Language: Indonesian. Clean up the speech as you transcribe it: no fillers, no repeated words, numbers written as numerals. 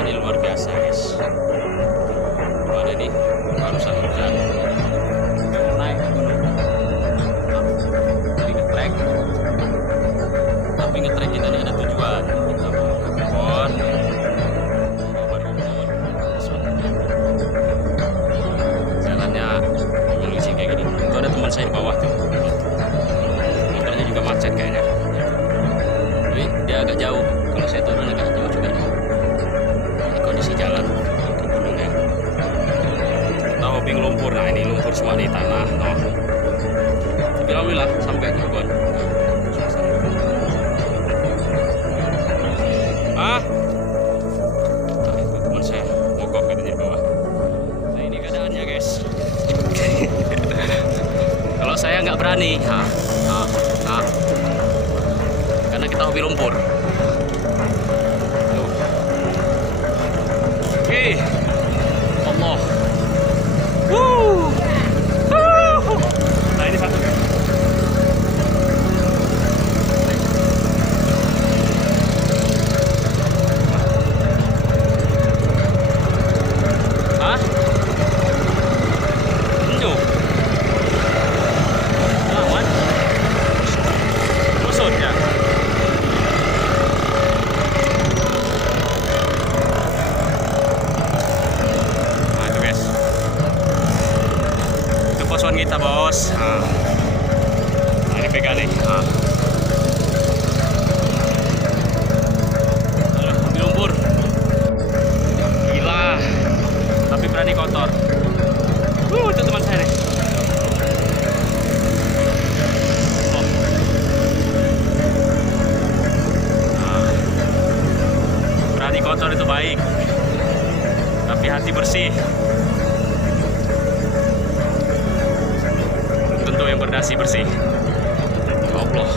jalannya ini luar biasa guys. Gimana nih, barusan hujan mau naik ke gunung, jadi ngetrek. Tapi ngetrek kita ini ada tujuan, kita mau ke kebun, mau berkebun. Jalannya memang licin kayak gini. Itu ada teman saya di bawah tuh, motornya juga macet kayaknya. Tapi dia agak jauh, kalau saya turun agak jauh juga nih. Ini kondisi jalan ke gunungnya. Kita hobi lumpur, nah ini lumpur semua di tanah. No. Tapi alhamdulillah sampai ke kebun. Ah, nah, itu teman saya mogok katanya di bawah. Nah ini keadaannya guys. Kalau saya nggak berani, karena kita hobi lumpur. Tuh. Oke, Allah. Nah ini satu. Hah? Tunjuk. Lawan. Musuh ya. Nah itu guys. Itu poson kita bos. Nah ini pegang nih. Aduh, ambil lumpur. Gila. Tapi berani kotor. Itu teman saya nih. Oh. Nah, berani kotor itu baik. Tapi hati bersih. Tentu yang berdasi bersih. Ya Allah.